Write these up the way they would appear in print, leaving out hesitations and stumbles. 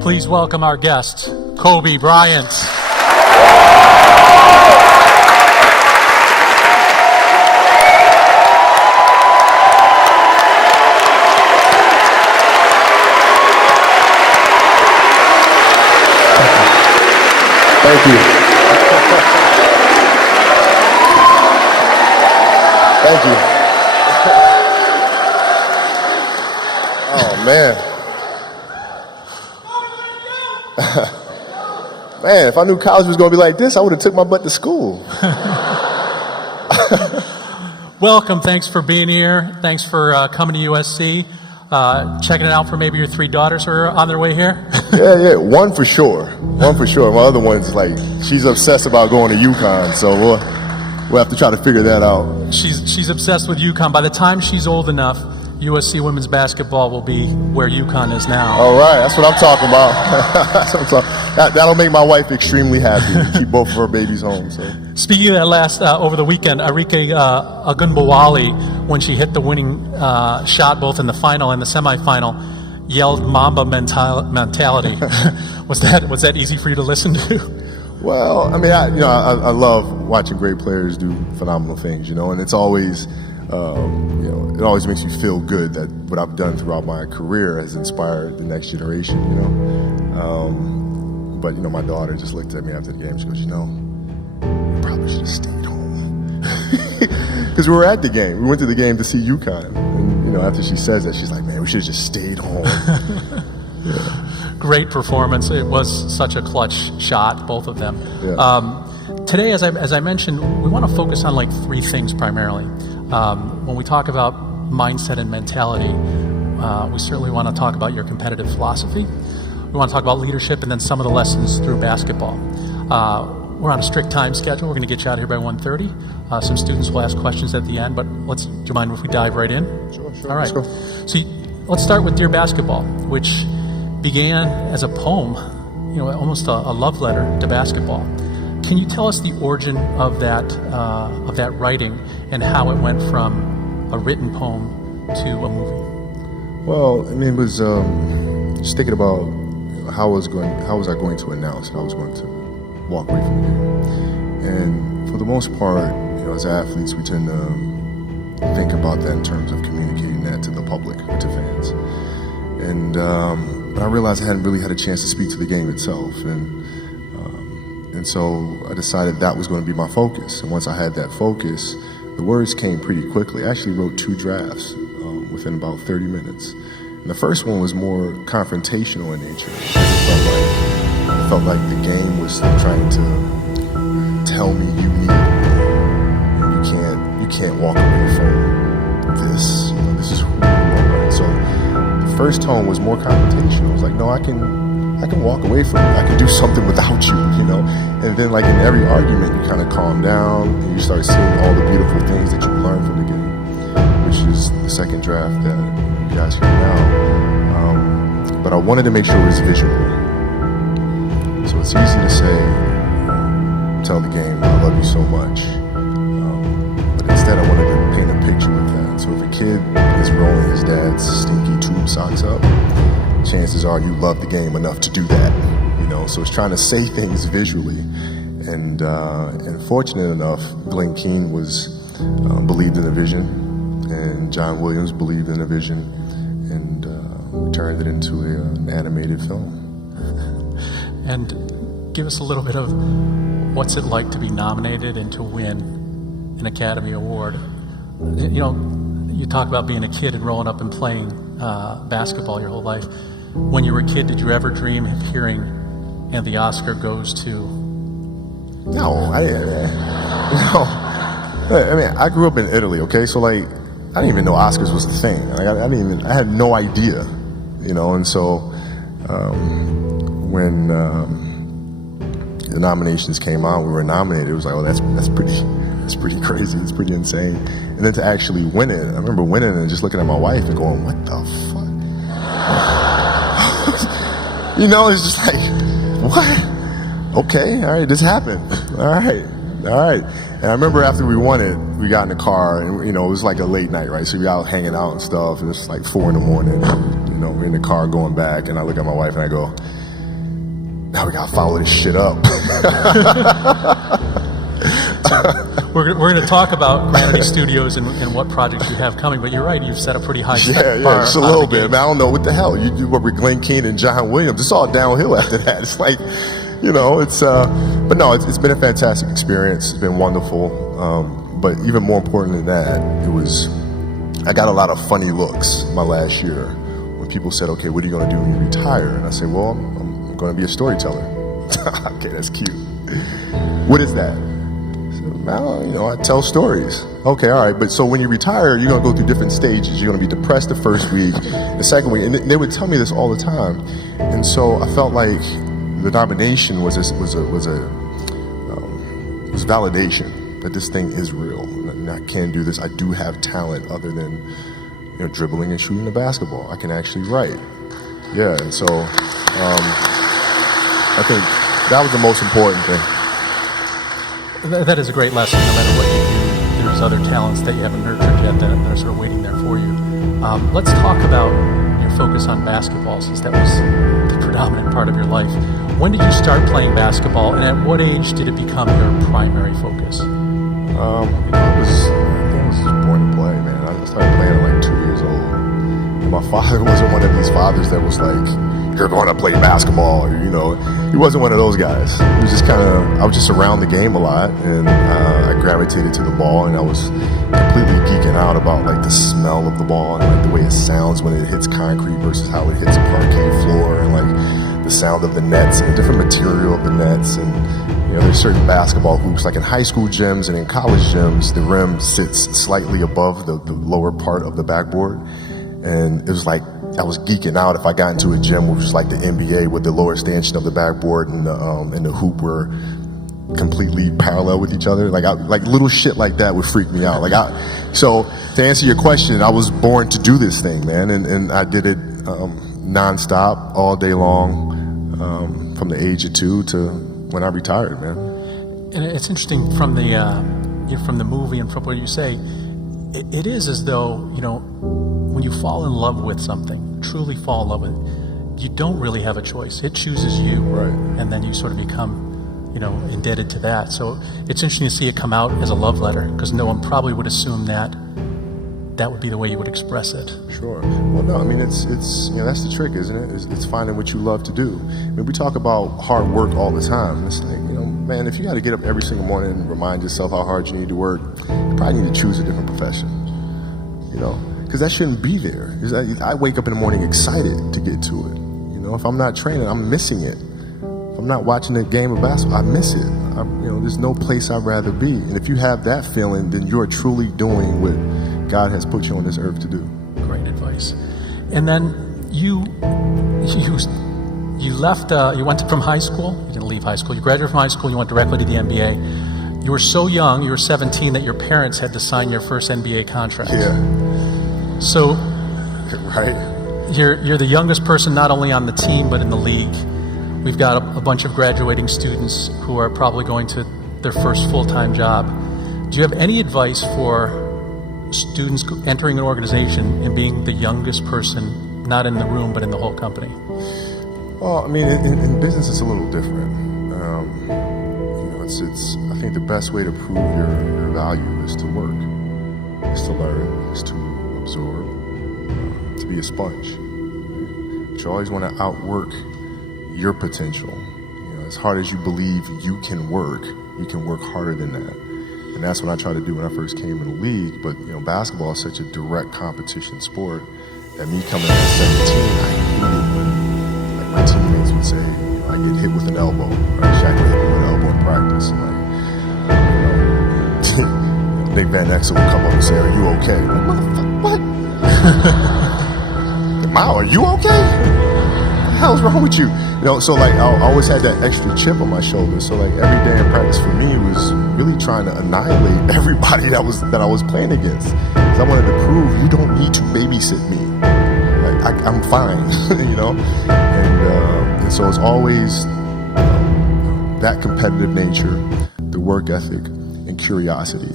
Please welcome our guest, Kobe Bryant. Thank you. Thank you. Oh, man. Man, if I knew college was going to be like this, I would have took my butt to school. Welcome. Thanks for being here. Thanks for coming to USC. Checking it out for maybe your 3 daughters who are on their way here. Yeah. One for sure. My other one's like, she's obsessed about going to UConn, so we'll have to try to figure that out. She's obsessed with UConn. By the time she's old enough, USC women's basketball will be where UConn is now. All right, that's what I'm talking about. That'll make my wife extremely happy to keep both of her babies home. So. Speaking of that last, over the weekend, Arike Ogunbowale, when she hit the winning shot both in the final and the semifinal, yelled Mamba mentality. Was that easy for you to listen to? Well, I mean, I love watching great players do phenomenal things, and it's always, it always makes me feel good that what I've done throughout my career has inspired the next generation, But, my daughter just looked at me after the game. She goes, you probably should have stayed home. Because we were at the game. We went to the game to see UConn. And, after she says that, she's like, man, we should have just stayed home. Yeah. Great performance. It was such a clutch shot, both of them. Yeah. Today, as I mentioned, we want to focus on 3 things primarily. When we talk about mindset and mentality, we certainly want to talk about your competitive philosophy. We want to talk about leadership and then some of the lessons through basketball. We're on a strict time schedule. We're going to get you out of here by 1:30. Some students will ask questions at the end, but do you mind if we dive right in? Sure. All right. Let's go. So let's start with Dear Basketball, which began as a poem, almost a love letter to basketball. Can you tell us the origin of that writing and how it went from a written poem to a movie? Well, I mean, it was just thinking about how was I going to announce how I was going to walk away from the game. And for the most part, as athletes, we tend to think about that in terms of communicating that to the public or to fans. And I realized I hadn't really had a chance to speak to the game itself. And so I decided that was going to be my focus. And once I had that focus, the words came pretty quickly. I actually wrote 2 drafts within about 30 minutes. And the first one was more confrontational in nature. It felt like the game was trying to tell me you need me. You can't walk away from this. This is who you are. So the first tone was more confrontational. It was like, no, I can walk away from it. I can do something without you, And then in every argument, you kind of calm down and you start seeing all the beautiful things that you learned from the game, which is the second draft that you guys hear now. But I wanted to make sure it was visual. So it's easy to say, tell the game, I love you so much. But instead, I wanted to paint a picture with that. So if a kid is rolling his dad's stinky tube socks up, chances are you love the game enough to do that, So it's trying to say things visually, and fortunate enough, Glenn Keane believed in the vision, and John Williams believed in the vision, and we turned it into an animated film. And give us a little bit of what's it like to be nominated and to win an Academy Award. You talk about being a kid and rolling up and playing basketball your whole life. When you were a kid, did you ever dream of hearing, and the Oscar goes to? No, I didn't. No. I mean, I grew up in Italy, okay? So, I didn't even know Oscars was a thing. I had no idea, And so, when the nominations came out, we were nominated. It was like, oh, that's pretty crazy. It's pretty insane. And then to actually win it, I remember winning and just looking at my wife and going, what the fuck? It's just like, what? Okay, all right, this happened. All right. And I remember after we won it, we got in the car and, it was like a late night, right? So we out hanging out and stuff. And it's like 4 a.m. And, we're in the car going back. And I look at my wife and I go, now we gotta follow this shit up. We're going to talk about Granity Studios and what projects you have coming, but you're right, you've set a pretty high bar. Just a little bit, man. I don't know what the hell. You do what with Glenn Keane and John Williams. It's all downhill after that. It's like, but no, it's been a fantastic experience. It's been wonderful. But even more important than that, I got a lot of funny looks my last year when people said, okay, what are you going to do when you retire? And I said, well, I'm going to be a storyteller. Okay, that's cute. What is that? I tell stories. Okay, all right, but so when you retire, you're going to go through different stages. You're going to be depressed the first week, the second week, and they would tell me this all the time. And so I felt like the nomination was validation that this thing is real. And I can do this. I do have talent other than dribbling and shooting the basketball. I can actually write. Yeah, and so I think that was the most important thing. That is a great lesson. No matter what you do, there's other talents that you haven't nurtured yet that are sort of waiting there for you. Let's talk about your focus on basketball, since that was the predominant part of your life. When did you start playing basketball, and at what age did it become your primary focus? I was just born to play, man. I started playing at like 2 years old. And my father wasn't one of these fathers that was like, you're going to play basketball, or, he wasn't one of those guys. He was just I was just around the game a lot, and I gravitated to the ball, and I was completely geeking out about like the smell of the ball and like the way it sounds when it hits concrete versus how it hits a parquet floor, and like the sound of the nets and the different material of the nets. And there's certain basketball hoops, like in high school gyms and in college gyms, the rim sits slightly above the lower part of the backboard, and it was like I was geeking out if I got into a gym which was like the NBA, with the lower stanchion of the backboard and the hoop were completely parallel with each other. Like little shit like that would freak me out. So to answer your question, I was born to do this thing, man, and I did it nonstop all day long, from the age of 2 to when I retired, man. And it's interesting from the movie and from what you say, it is as though when you fall in love with something, truly fall in love with it, you don't really have a choice. It chooses you, right? And then you sort of become, indebted to that. So it's interesting to see it come out as a love letter, because no one probably would assume that would be the way you would express it. Sure. Well, no, I mean, it's that's the trick, isn't it? It's finding what you love to do. I mean, we talk about hard work all the time. It's like, man, if you got to get up every single morning and remind yourself how hard you need to work, you probably need to choose a different profession, because that shouldn't be there. I wake up in the morning excited to get to it. If I'm not training, I'm missing it. If I'm not watching a game of basketball, I miss it. There's no place I'd rather be. And if you have that feeling, then you're truly doing what God has put you on this earth to do. Great advice. And then you left, you went from high school, you didn't leave high school, you graduated from high school, you went directly to the NBA. You were so young, you were 17, that your parents had to sign your first NBA contract. Yeah. So, right. You're the youngest person not only on the team but in the league. We've got a bunch of graduating students who are probably going to their first full-time job. Do you have any advice for students entering an organization and being the youngest person, not in the room but in the whole company? Well, I mean, in business it's a little different. I think the best way to prove your value is to work, is to learn, is to absorb, to be a sponge. But you always want to outwork your potential. As hard as you believe you can work harder than that. And that's what I tried to do when I first came in the league. But basketball is such a direct competition sport that me coming in at 17, I hated when my teammates would say, I get hit with an elbow, or Shaq would hit me with an elbow in practice. Big Van Exel would come up and say, are you okay? Like, motherfucker, what? Mao, are you okay? What the hell's wrong with you? So I always had that extra chip on my shoulder. So every day in practice for me was really trying to annihilate everybody that I was playing against. Because I wanted to prove you don't need to babysit me. I'm fine, And so it's always that competitive nature, the work ethic, and curiosity.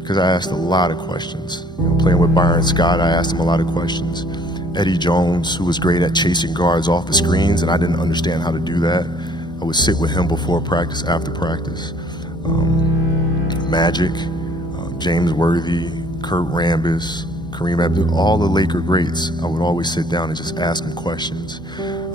Because I asked a lot of questions. Playing with Bryant Scott, I asked him a lot of questions. Eddie Jones, who was great at chasing guards off the screens, and I didn't understand how to do that. I would sit with him before practice, after practice. Magic, James Worthy, Kurt Rambis, Kareem Abdul, all the Laker greats. I would always sit down and just ask them questions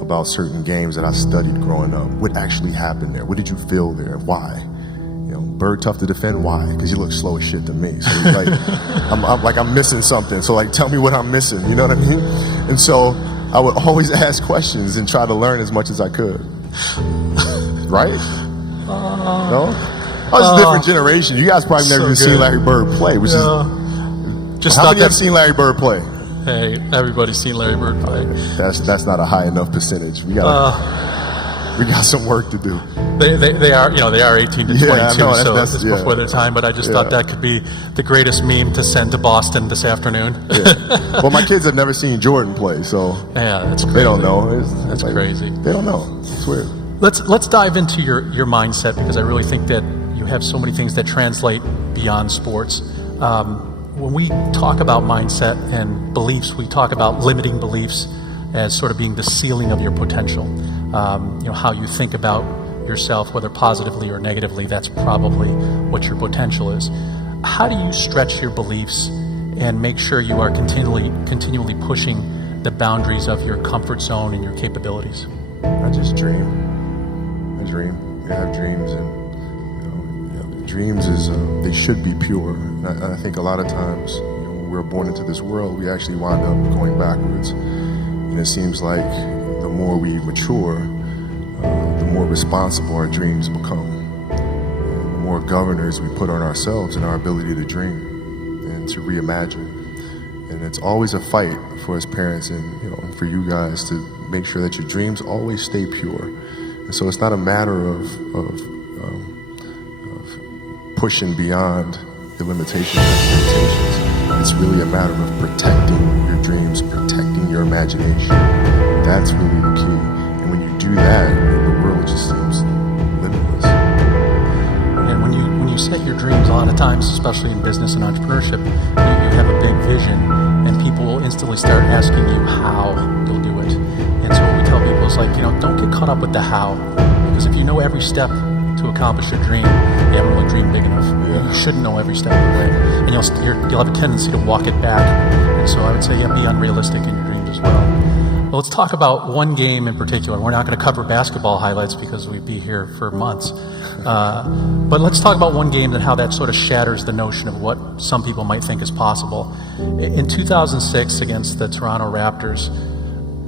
about certain games that I studied growing up. What actually happened there? What did you feel there? And why? You know, Bird tough to defend. Why? Because he looks slow as shit to me. So he's like, I'm missing something. So like, tell me what I'm missing. You know what I mean? And so I would always ask questions and try to learn as much as I could. Right? No? I was a different generation. You guys probably never even seen Larry Bird play. Which is, just how many have seen Larry Bird play? Hey, everybody's seen Larry Bird play. That's not a high enough percentage. We got some work to do. They are 18 to 22, so it's before their time. But I just thought that could be the greatest meme to send to Boston this afternoon. Well, my kids have never seen Jordan play, so yeah, that's crazy. They don't know. That's like, crazy. They don't know. It's weird. Let's dive into your mindset, because I really think that you have so many things that translate beyond sports. When we talk about mindset and beliefs, we talk about limiting beliefs as sort of being the ceiling of your potential. How you think about yourself, whether positively or negatively, that's probably what your potential is. How do you stretch your beliefs and make sure you are continually pushing the boundaries of your comfort zone and your capabilities? I just dream. I have dreams, and dreams they should be pure. And I think a lot of times, when we're born into this world, we actually wind up going backwards. And it seems like the more we mature, the more responsible our dreams become. And the more governors we put on ourselves and our ability to dream and to reimagine. And it's always a fight for us parents and for you guys to make sure that your dreams always stay pure. And so it's not a matter of pushing beyond the limitations and expectations. It's really a matter of protecting your dreams, protecting your imagination. That's really the key. And when you do that, the world just seems limitless. And when you set your dreams, a lot of times, especially in business and entrepreneurship, you have a big vision, and people will instantly start asking you how you'll do it. And so what we tell people is don't get caught up with the how, because if you know every step to accomplish your dream, you haven't really dreamed big enough. You shouldn't know every step of the way, and you'll have a tendency to walk it back. And so I would say, be unrealistic in your dreams as well. Well, let's talk about one game in particular. We're not going to cover basketball highlights because we'd be here for months. But let's talk about one game and how that sort of shatters the notion of what some people might think is possible. In 2006 against the Toronto Raptors,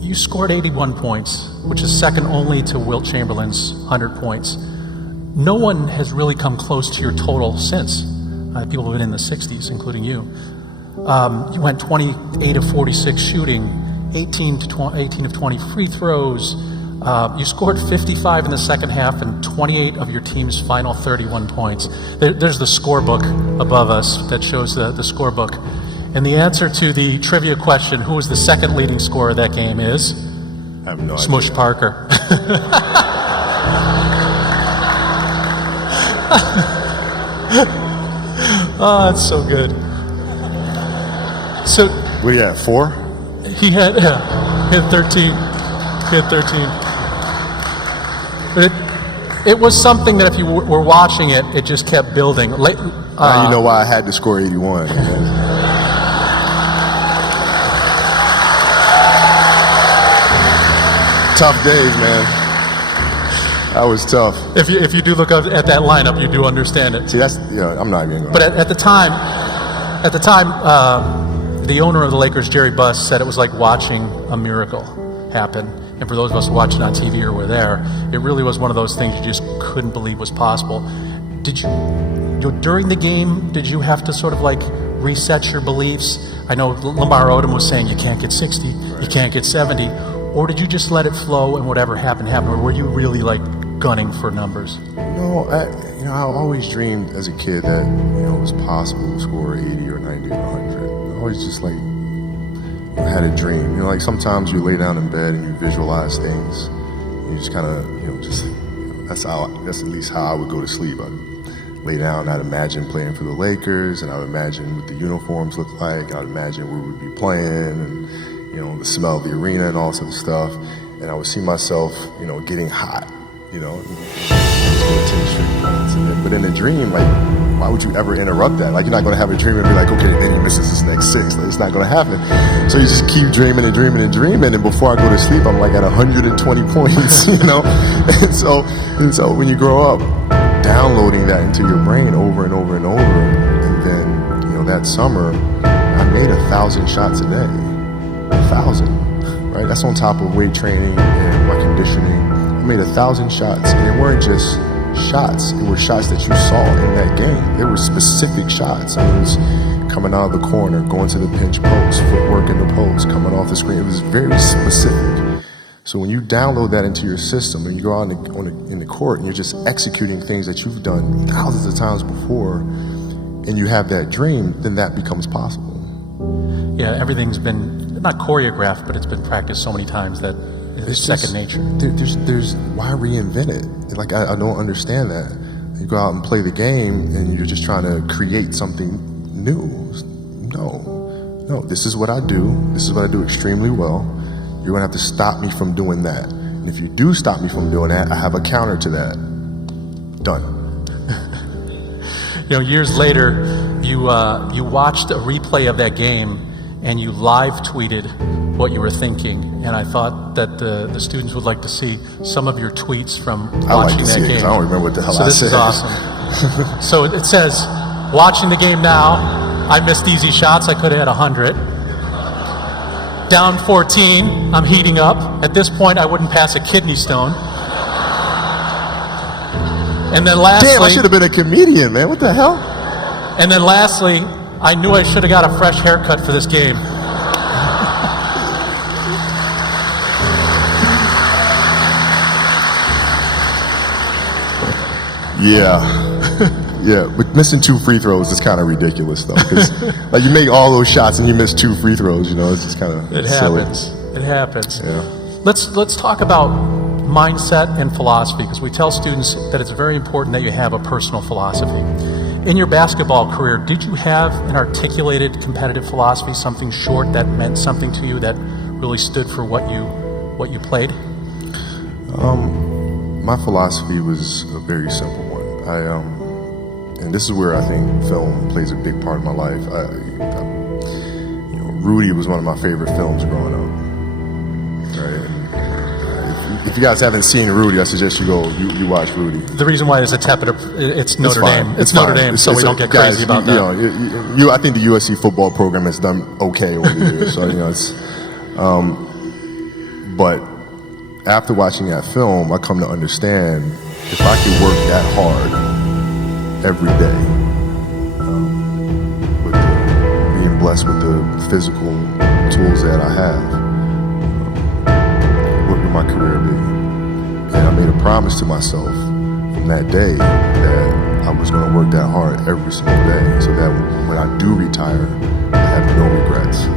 you scored 81 points, which is second only to Wilt Chamberlain's 100 points. No one has really come close to your total since. People have been in the 60s, including you. You went 28 of 46 shooting, 18 of 20 free throws. You scored 55 in the second half and 28 of your team's final 31 points. There's the scorebook above us that shows the scorebook. And the answer to the trivia question, who was the second leading scorer of that game, is? I have no Smush idea. Parker. Oh, that's so good. So what do you have, 4? He had 13. He had 13. But it was something that if you were watching it, it just kept building. Now you know why I had to score 81. Tough days, man. That was tough. If you do look at that lineup, you do understand it. See, I'm not even. But at the time, the owner of the Lakers, Jerry Buss, said it was like watching a miracle happen. And for those of us watching on TV or were there, it really was one of those things you just couldn't believe was possible. Did you during the game, did you have to sort of reset your beliefs? I know Lamar Odom was saying you can't get 60, you can't get 70, or did you just let it flow and whatever happened, or were you really gunning for numbers? No, I always dreamed as a kid that it was possible to score 80 or 90 or 100. I always just had a dream. Sometimes you lay down in bed and you visualize things. You just kind of that's at least how I would go to sleep. I'd lay down, I'd imagine playing for the Lakers, and I'd imagine what the uniforms look like. I'd imagine where we'd be playing, and the smell of the arena and all sorts of stuff. And I would see myself, getting hot you know, just go 10 straight points. But in a dream, like, why would you ever interrupt that? Like, you're not going to have a dream and be like, okay, then he misses his next 6. Like, it's not going to happen. So you just keep dreaming and dreaming and dreaming, and before I go to sleep, I'm like at 120 points, you know? And so when you grow up, downloading that into your brain over and over and over, and then, you know, that summer, I made 1,000 shots a day. 1,000, right? That's on top of weight training and my conditioning. I made 1,000 shots, and it weren't just shots. It were shots that you saw in that game. They were specific shots. I mean, it was coming out of the corner, going to the pinch post, footwork in the post, coming off the screen. It was very specific. So when you download that into your system and you go out in the court and you're just executing things that you've done thousands of times before, and you have that dream, then that becomes possible. Yeah, everything's been not choreographed, but it's been practiced so many times that it's second nature. There's why reinvent it? Like, I don't understand that. You go out and play the game and you're just trying to create something new. No, this is what I do. This is what I do extremely well. You're gonna have to stop me from doing that. And if you do stop me from doing that, I have a counter to that. Done. You know, years later, you watched a replay of that game and you live tweeted what you were thinking. And I thought that the students would like to see some of your tweets from watching that game. I don't remember what the hell I said. So this is awesome. So it says, watching the game now, I missed easy shots. I could have had 100. Down 14, I'm heating up. At this point, I wouldn't pass a kidney stone. And then lastly... Damn, I should have been a comedian, man. What the hell? And then lastly, I knew I should have got a fresh haircut for this game. Yeah, but missing 2 free throws is kind of ridiculous, though. Because like, you make all those shots and you miss 2 free throws, you know, it's just kind of silly. It happens. Yeah. Let's talk about mindset and philosophy, because we tell students that it's very important that you have a personal philosophy. In your basketball career, did you have an articulated competitive philosophy, something short that meant something to you that really stood for what you played? My philosophy was a very simple one. And this is where I think film plays a big part of my life. Rudy was one of my favorite films growing up. Right? And if you guys haven't seen Rudy, I suggest you watch Rudy. The reason why it's it's Notre Dame. It's Notre Dame, so we don't get guys, crazy about that. I think the USC football program has done okay over the years. So it's. But after watching that film, I come to understand if I could work that hard every day, with being blessed with the physical tools that I have, what would my career be? And I made a promise to myself from that day that I was going to work that hard every single day, so that when I do retire, I have no regrets.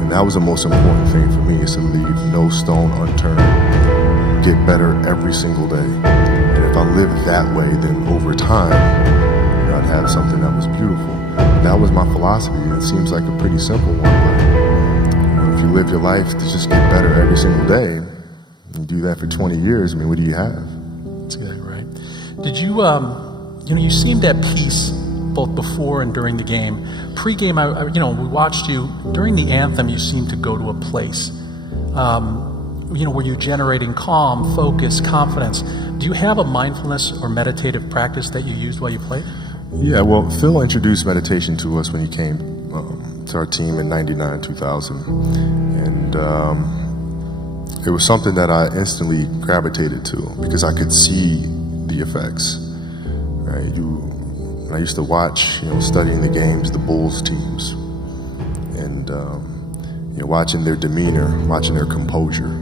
And that was the most important thing for me, is to leave no stone unturned, get better every single day. And if I lived that way, then over time, I'd have something that was beautiful. That was my philosophy. It seems like a pretty simple one, but if you live your life to just get better every single day, and do that for 20 years, I mean, what do you have? That's exactly right. Did you, you seemed at peace both before and during the game. Pre-game, we watched you. During the anthem, you seemed to go to a place. Were you generating calm, focus, confidence? Do you have a mindfulness or meditative practice that you used while you played? Yeah, well, Phil introduced meditation to us when he came to our team in 99, 2000. And it was something that I instantly gravitated to because I could see the effects. Right? I used to watch, studying the games, the Bulls teams, and watching their demeanor, watching their composure,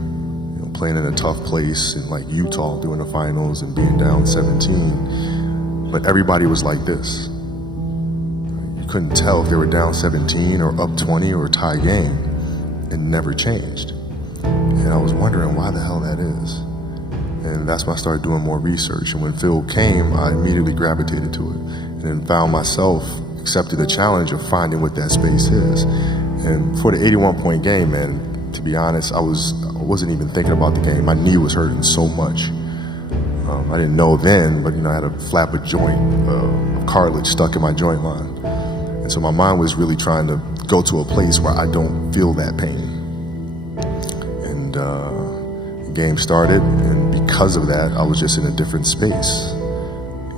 playing in a tough place in like Utah, doing the finals and being down 17, but everybody was like this. You couldn't tell if they were down 17 or up 20 or a tie game. It never changed. And I was wondering why the hell that is. And that's when I started doing more research. And when Phil came, I immediately gravitated to it and then found myself accepting the challenge of finding what that space is. And for the 81-point game, man, to be honest, I wasn't even thinking about the game. My knee was hurting so much. I didn't know then, but I had a flap of joint of cartilage stuck in my joint line. And so my mind was really trying to go to a place where I don't feel that pain. And the game started, and because of that, I was just in a different space.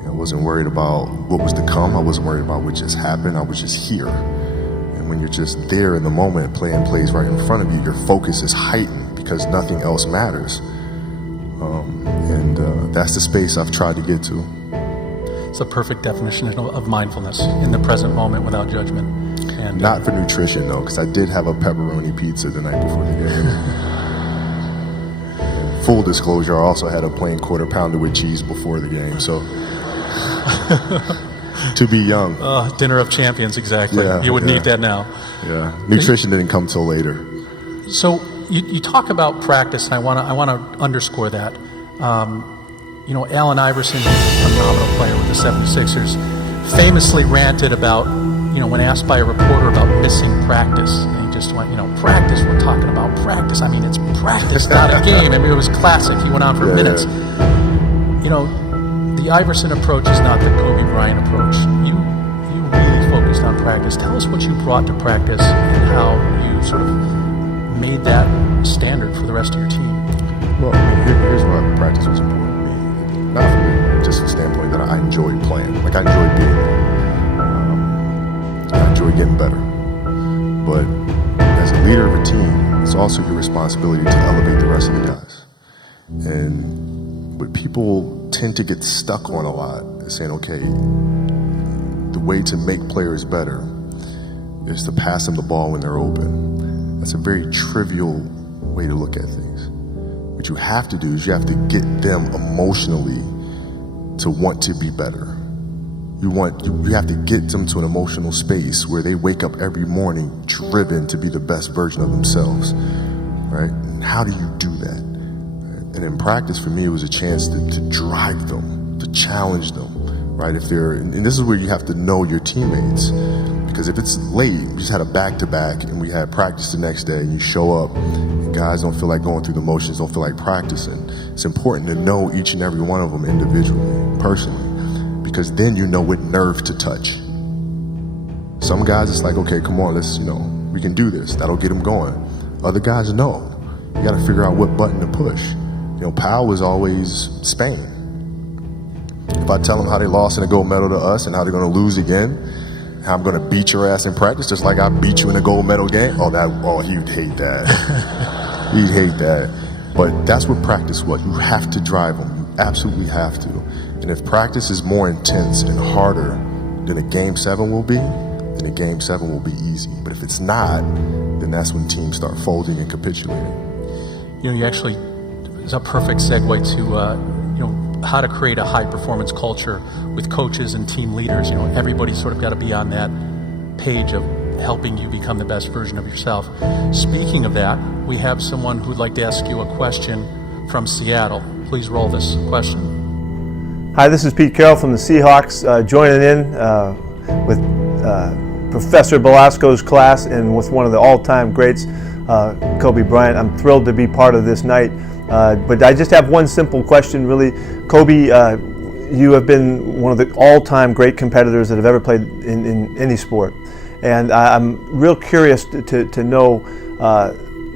I wasn't worried about what was to come. I wasn't worried about what just happened. I was just here. And when you're just there in the moment, playing plays right in front of you, your focus is heightened because nothing else matters. And that's the space I've tried to get to. It's a perfect definition of mindfulness, in the present moment without judgment. And not for nutrition, though, because I did have a pepperoni pizza the night before the game. And full disclosure, I also had a plain quarter pounder with cheese before the game. So to be young. Dinner of champions, exactly. Yeah, you wouldn't eat that now. Yeah, nutrition didn't come till later. So you talk about practice, and I want to underscore that. Allen Iverson, a phenomenal player with the 76ers, famously ranted about, when asked by a reporter about missing practice. And he just went, practice, we're talking about practice. I mean, it's practice, not a game. I mean, it was classic. He went on for minutes. The Iverson approach is not the Kobe Bryant approach. You really focused on practice. Tell us what you brought to practice and how you sort of made that standard for the rest of your team. Well, here's why practice was important to me. Not from just the standpoint that I enjoyed playing. Like, I enjoyed being there. I enjoyed getting better. But as a leader of a team, it's also your responsibility to elevate the rest of the guys. And what people tend to get stuck on a lot is saying, okay, the way to make players better is to pass them the ball when they're open. That's a very trivial way to look at things. What you have to do is you have to get them emotionally to want to be better. You have to get them to an emotional space where they wake up every morning driven to be the best version of themselves, right? And how do you do that? And in practice, for me, it was a chance to drive them, to challenge them, right? And this is where you have to know your teammates. Because if it's late, we just had a back-to-back and we had practice the next day, and you show up and guys don't feel like going through the motions, don't feel like practicing. It's important to know each and every one of them individually, personally, because then you know what nerve to touch. Some guys, it's like, okay, come on, let's, we can do this. That'll get them going. Other guys, no. You got to figure out what button to push. Powell was always Spain. If I tell them how they lost in a gold medal to us and how they're going to lose again, how I'm going to beat your ass in practice just like I beat you in a gold medal game, he'd hate that. He'd hate that. But that's what practice was. You have to drive them. You absolutely have to. And if practice is more intense and harder than a Game 7 will be, then a Game 7 will be easy. But if it's not, then that's when teams start folding and capitulating. You actually, it's a perfect segue to how to create a high-performance culture with coaches and team leaders. Everybody's sort of got to be on that page of helping you become the best version of yourself. Speaking of that, we have someone who'd like to ask you a question from Seattle. Please roll this question. Hi, this is Pete Carroll from the Seahawks, joining in with Professor Belasco's class and with one of the all-time greats, Kobe Bryant. I'm thrilled to be part of this night. But I just have one simple question, really. Kobe, you have been one of the all-time great competitors that have ever played in any sport. And I'm real curious to know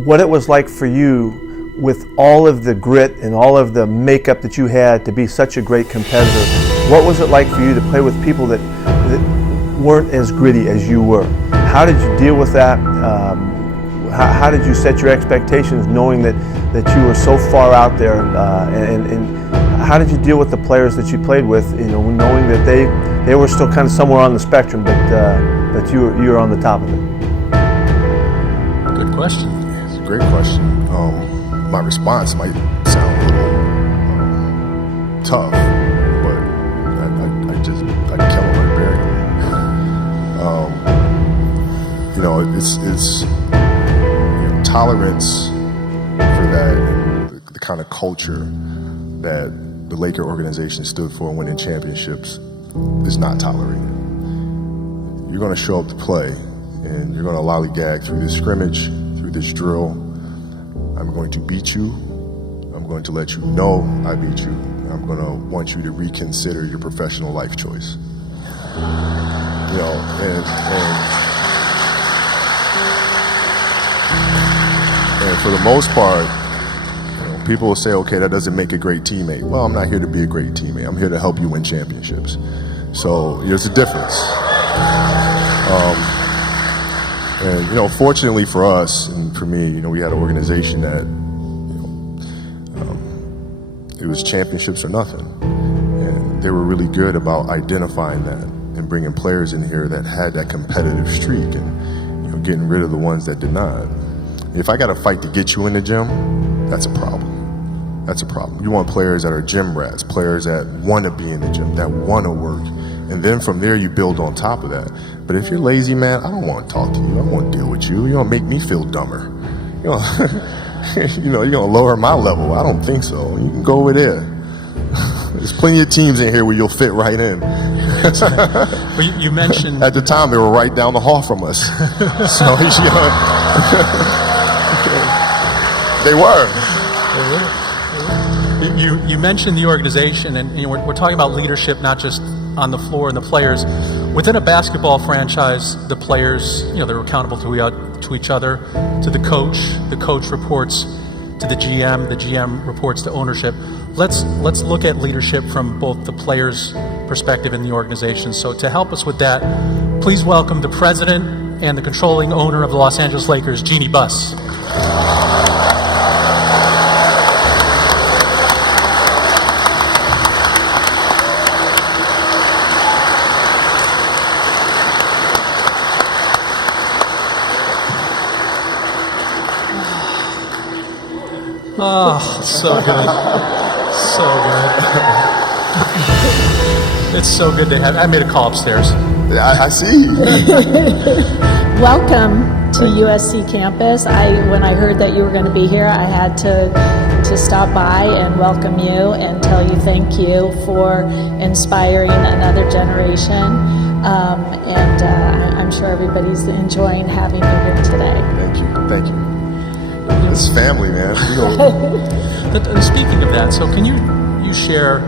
what it was like for you with all of the grit and all of the makeup that you had to be such a great competitor. What was it like for you to play with people that weren't as gritty as you were? How did you deal with that? How did you set your expectations knowing that you were so far out there, and how did you deal with the players that you played with, knowing that they were still kind of somewhere on the spectrum, but you were on the top of it? Good question. It's a great question. My response might sound a little tough, but I'd kill him right there. It's tolerance for that, the kind of culture that the Laker organization stood for in winning championships is not tolerated. You're going to show up to play, and you're going to lollygag through this scrimmage, through this drill. I'm going to beat you. I'm going to let you know I beat you. I'm going to want you to reconsider your professional life choice. You know, and for the most part, you know, people will say, okay, that doesn't make a great teammate. Well, I'm not here to be a great teammate. I'm here to help you win championships. So there's a difference. And, you know, fortunately for us and for me, you know, we had an organization that, it was championships or nothing. And they were really good about identifying that and bringing players in here that had that competitive streak and, you know, getting rid of the ones that did not. If I got to fight to get you in the gym, that's a problem. That's a problem. You want players that are gym rats, players that want to be in the gym, that want to work. And then from there, you build on top of that. But if you're lazy, man, I don't want to talk to you. I don't want to deal with you. You're going to make me feel dumber. You know, you know, you're going to lower my level. I don't think so. You can go over there. There's plenty of teams in here where you'll fit right in. Well, you mentioned... At the time, they were right down the hall from us. So, you know, they were. You mentioned the organization, and you know, we're talking about leadership, not just on the floor and the players. Within a basketball franchise, the players, you know, they're accountable to each other, to the coach reports to the GM reports to ownership. Let's look at leadership from both the players' perspective and the organization. So to help us with that, please welcome the president and the controlling owner of the Los Angeles Lakers, Jeannie Buss. Oh, so good. So good. It's so good to have. I made a call upstairs. Yeah, I see. Welcome to USC campus. When I heard that you were going to be here, I had to stop by and welcome you and tell you thank you for inspiring another generation. I'm sure everybody's enjoying having you here today. Thank you. It's family, man. Speaking of that, so can you share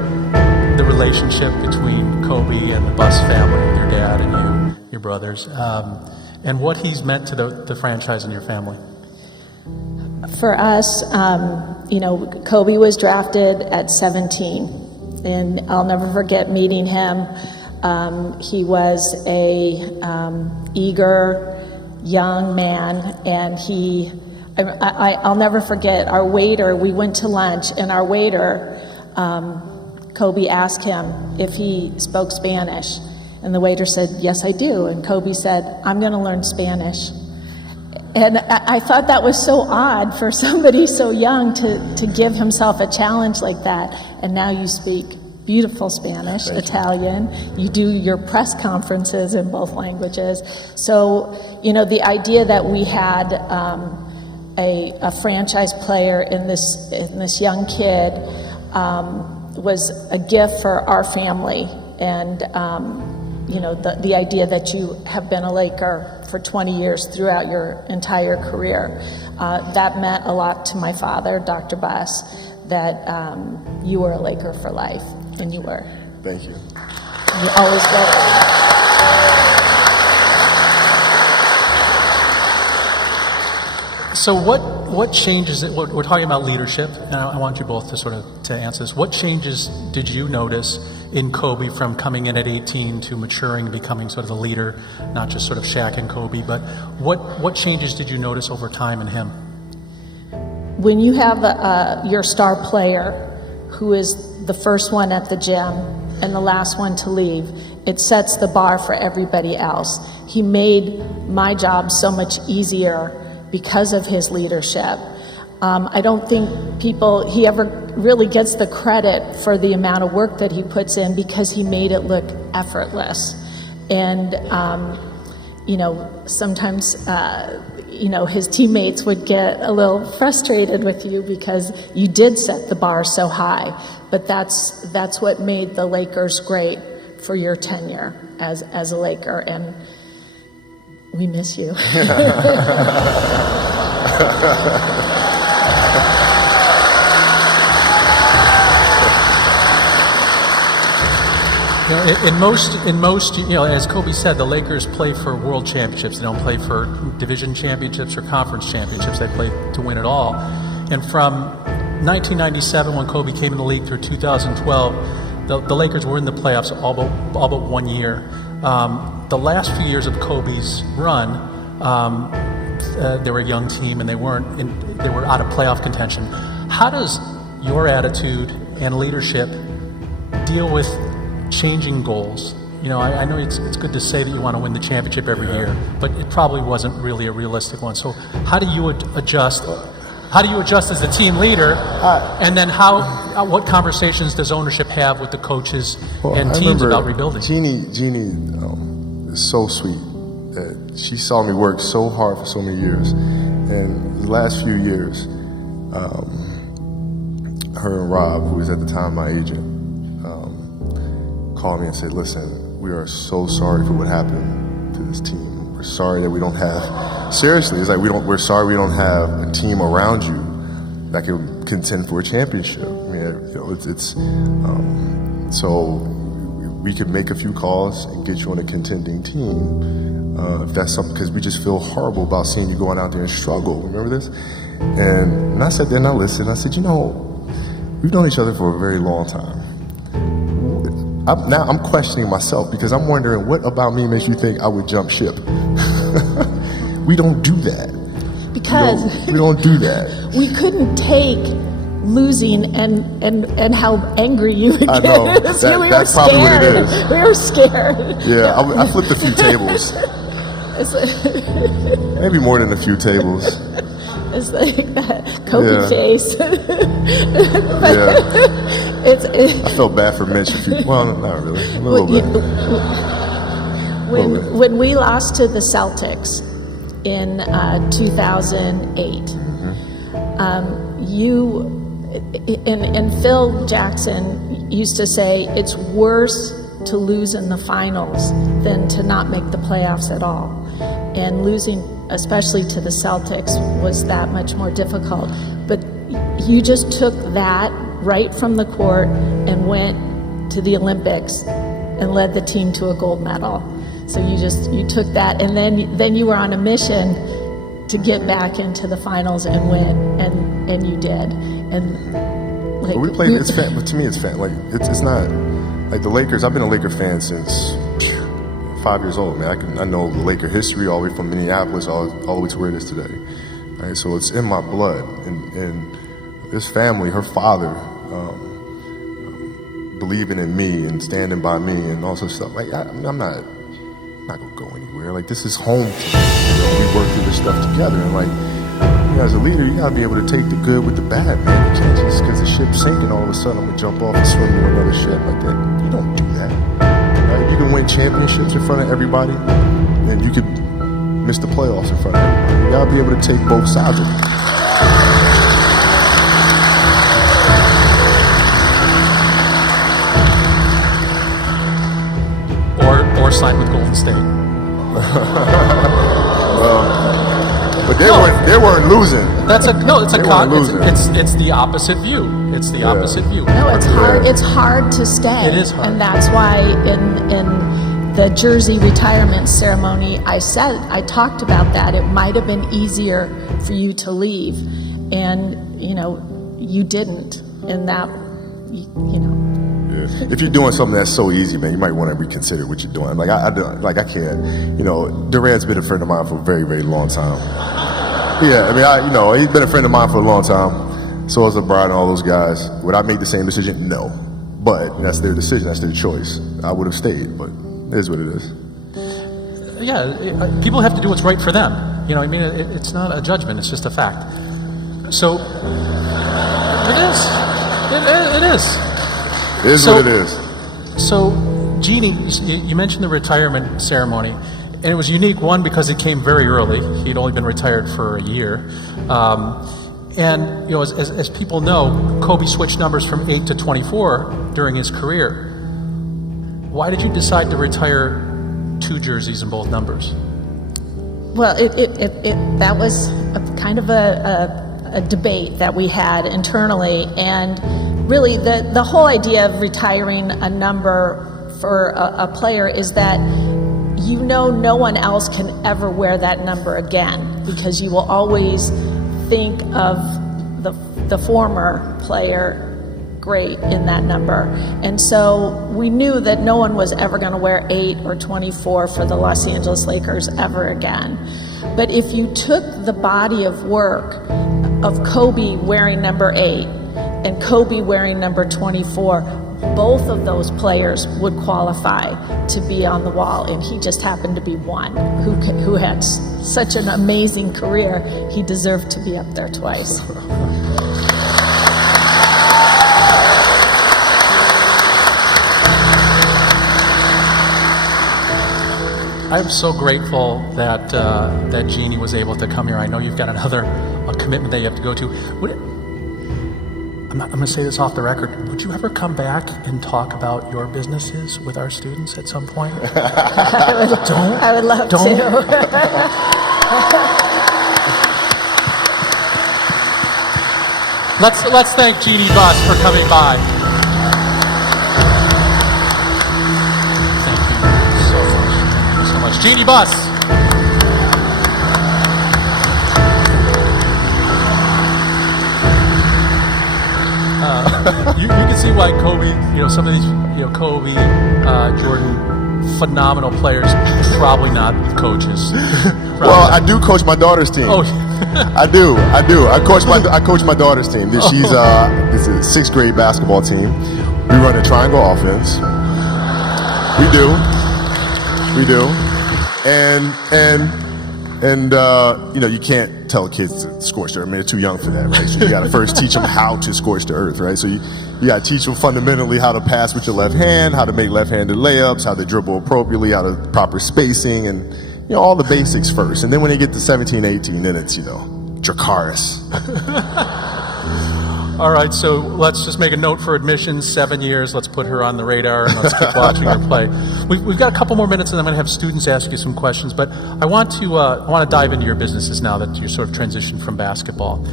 the relationship between Kobe and the Buss family, your dad and you, your brothers, and what he's meant to the franchise and your family? For us, you know, Kobe was drafted at 17, and I'll never forget meeting him. He was a eager young man, and I'll never forget our waiter. We went to lunch, and our waiter, Kobe asked him if he spoke Spanish, and the waiter said, "Yes, I do." And Kobe said, "I'm going to learn Spanish." And I thought that was so odd for somebody so young to give himself a challenge like that. And now you speak beautiful Spanish, Italian. You do your press conferences in both languages. So, you know, the idea that we had a franchise player in this young kid was a gift for our family. And you know, the idea that you have been a Laker for 20 years throughout your entire career, that meant a lot to my father, Dr. Buss, that you were a Laker for life, and you were. Thank you. You always were. So what changes, we're talking about leadership, and I want you both to answer this. What changes did you notice in Kobe from coming in at 18 to maturing and becoming sort of the leader, not just sort of Shaq and Kobe, but what changes did you notice over time in him? When you have your star player who is the first one at the gym and the last one to leave, it sets the bar for everybody else. He made my job so much easier because of his leadership. I don't think he ever really gets the credit for the amount of work that he puts in, because he made it look effortless. And, you know, sometimes, you know, his teammates would get a little frustrated with you because you did set the bar so high. But that's what made the Lakers great for your tenure as a Laker. And we miss you. In most, as Kobe said, the Lakers play for world championships. They don't play for division championships or conference championships. They play to win it all. And from 1997, when Kobe came in the league, through 2012, the Lakers were in the playoffs all but 1 year. The last few years of Kobe's run, they were a young team and they were out of playoff contention. How does your attitude and leadership deal with changing goals? I know it's good to say that you want to win the championship every year, but it probably wasn't really a realistic one. So how do you adjust? How do you adjust as the team leader? And then what conversations does ownership have with the coaches and teams about rebuilding? Jeannie is so sweet. She saw me work so hard for so many years. And the last few years, her and Rob, who was at the time my agent, called me and said, listen, we are so sorry for what happened to this team. We're sorry that we don't have, seriously, it's like we're sorry we don't have a team around you that can contend for a championship. I mean, so we could make a few calls and get you on a contending team. If that's something, because we just feel horrible about seeing you going out there and struggle. Remember this? And I sat there and I listened. I said, we've known each other for a very long time. Now I'm questioning myself because I'm wondering what about me makes you think I would jump ship? We don't do that. Because we don't do that. We couldn't take losing and how angry you would get. I know. That's probably what it is. We were scared. Yeah, I flipped a few tables. Maybe more than a few tables. It's like that Kobe face. I felt bad for Mitch. Well, not really. A little bit. When we lost to the Celtics in 2008, you and Phil Jackson used to say it's worse to lose in the finals than to not make the playoffs at all. And losing, especially to the Celtics, was that much more difficult. But you just took that right from the court and went to the Olympics and led the team to a gold medal. So you took that, and then you were on a mission to get back into the finals and win, and you did. And we played. But to me, it's fan. It's not like the Lakers. I've been a Laker fan since 5 years old, man. I know the Laker history all the way from Minneapolis all the way to where it is today. Right? So it's in my blood. And this family, her father, believing in me and standing by me and all sorts of stuff. Like I'm not gonna go anywhere. Like this is home. We work through this stuff together. And as a leader, you gotta be able to take the good with the bad, man. You can't just because the ship's sinking, all of a sudden I'm gonna jump off and swim to another ship like that. You don't do that. You can win championships in front of everybody, and you could miss the playoffs in front of everybody. You gotta be able to take both sides of it. Or sign with Golden State. But they weren't losing. It's the opposite view. It's the opposite view. No, it's hard. It's hard to stay. It is hard. And that's why in the jersey retirement ceremony, I talked about that. It might have been easier for you to leave, and you didn't. And that, Yeah. If you're doing something that's so easy, man, you might want to reconsider what you're doing. I can't. Durant's been a friend of mine for a very, very long time. Yeah, I mean, he's been a friend of mine for a long time. So is LeBron and all those guys. Would I make the same decision? No. But that's their decision. That's their choice. I would have stayed, but it is what it is. Yeah, people have to do what's right for them. It's not a judgment. It's just a fact. So it is. It is. It is what it is. So, Jeannie, you mentioned the retirement ceremony, and it was unique, one, because it came very early. He'd only been retired for a year. As people know, Kobe switched numbers from 8 to 24 during his career. Why did you decide to retire 2 jerseys in both numbers? Well, that was kind of a debate that we had internally, and really the whole idea of retiring a number for a player is that you know no one else can ever wear that number again, because you will always think of the former player great in that number. And so we knew that no one was ever going to wear 8 or 24 for the Los Angeles Lakers ever again. But if you took the body of work of Kobe wearing number 8 and Kobe wearing number 24, both of those players would qualify to be on the wall, and he just happened to be one who had such an amazing career. He deserved to be up there twice. I'm so grateful that that Jeannie was able to come here. I know you've got another commitment that you have to go to. I'm going to say this off the record. Would you ever come back and talk about your businesses with our students at some point? I would love to. Let's thank Jeannie Buss for coming by. Thank you so much. Thank you so much. Jeannie Buss. You can see why Kobe, some of these, Kobe, Jordan, phenomenal players, probably not coaches. Well, I do coach my daughter's team. Oh, I do. I coach my daughter's team. She's it's a 6th grade basketball team. We run a triangle offense. We do. And you can't tell kids to scorch the earth. I mean, they're too young for that, right? So you got to first teach them how to scorch the earth, right? So you got to teach them fundamentally how to pass with your left hand, how to make left-handed layups, how to dribble appropriately, how to proper spacing, and all the basics first. And then when they get to 17, 18, then it's Dracarys. All right, so let's just make a note for admissions, 7 years. Let's put her on the radar and let's keep watching her play. We've got a couple more minutes, and I'm going to have students ask you some questions. But I want to dive into your businesses now that you're sort of transitioned from basketball.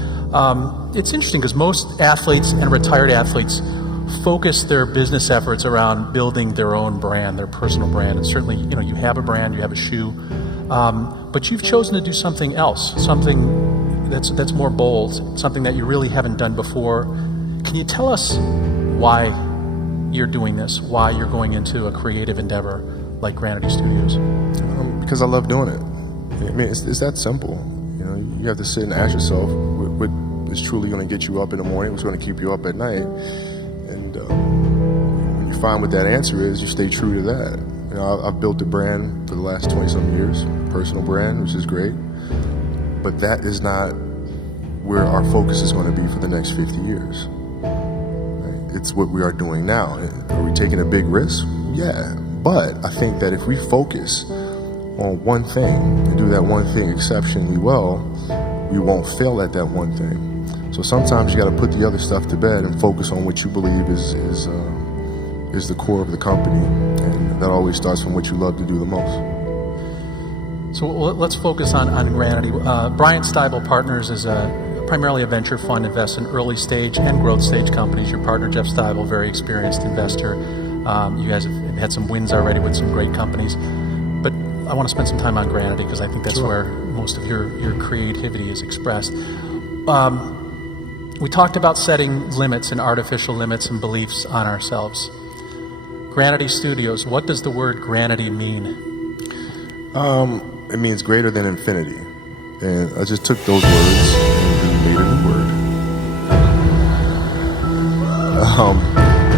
It's interesting because most athletes and retired athletes focus their business efforts around building their own brand, their personal brand. And certainly, you have a brand, you have a shoe, but you've chosen to do something else, something that's more bold, something that you really haven't done before. Can you tell us why you're doing this, why you're going into a creative endeavor like Granity Studios? Because I love doing it. I mean, it's that simple. You have to sit and ask yourself what is truly going to get you up in the morning, what's going to keep you up at night. And when you find what that answer is, you stay true to that. I've built a brand for the last 20-some years, personal brand, which is great. But that is not where our focus is going to be for the next 50 years. Right? It's what we are doing now. Are we taking a big risk? Yeah. But I think that if we focus on one thing and do that one thing exceptionally well, we won't fail at that one thing. So sometimes you got to put the other stuff to bed and focus on what you believe is the core of the company. And that always starts from what you love to do the most. So let's focus on Granity. Bryant Stibel Partners is primarily a venture fund, invests in early stage and growth stage companies. Your partner, Jeff Stibel, very experienced investor. You guys have had some wins already with some great companies. But I want to spend some time on Granity because I think that's where most of your creativity is expressed. We talked about setting limits and artificial limits and beliefs on ourselves. Granity Studios, what does the word Granity mean? It means greater than infinity. And I just took those words and made a new word.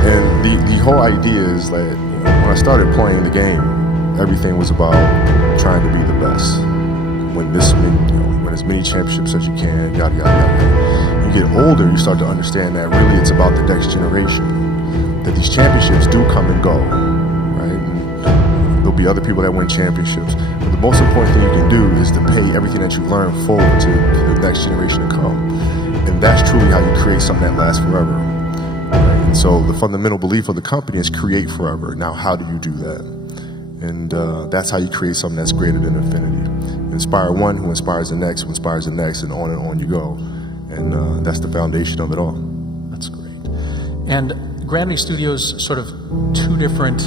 And the whole idea is that when I started playing the game, everything was about trying to be the best. Win as many championships as you can, yada, yada, yada. You get older, you start to understand that really it's about the next generation. That these championships do come and go, right? And there'll be other people that win championships. But the most important thing you can do is to pay everything that you learn forward to the next generation to come. And that's truly how you create something that lasts forever. Right? And so the fundamental belief of the company is create forever. Now, how do you do that? And that's how you create something that's greater than infinity. Inspire one who inspires the next, who inspires the next, and on you go. And that's the foundation of it all. That's great. And Granity Studios sort of two different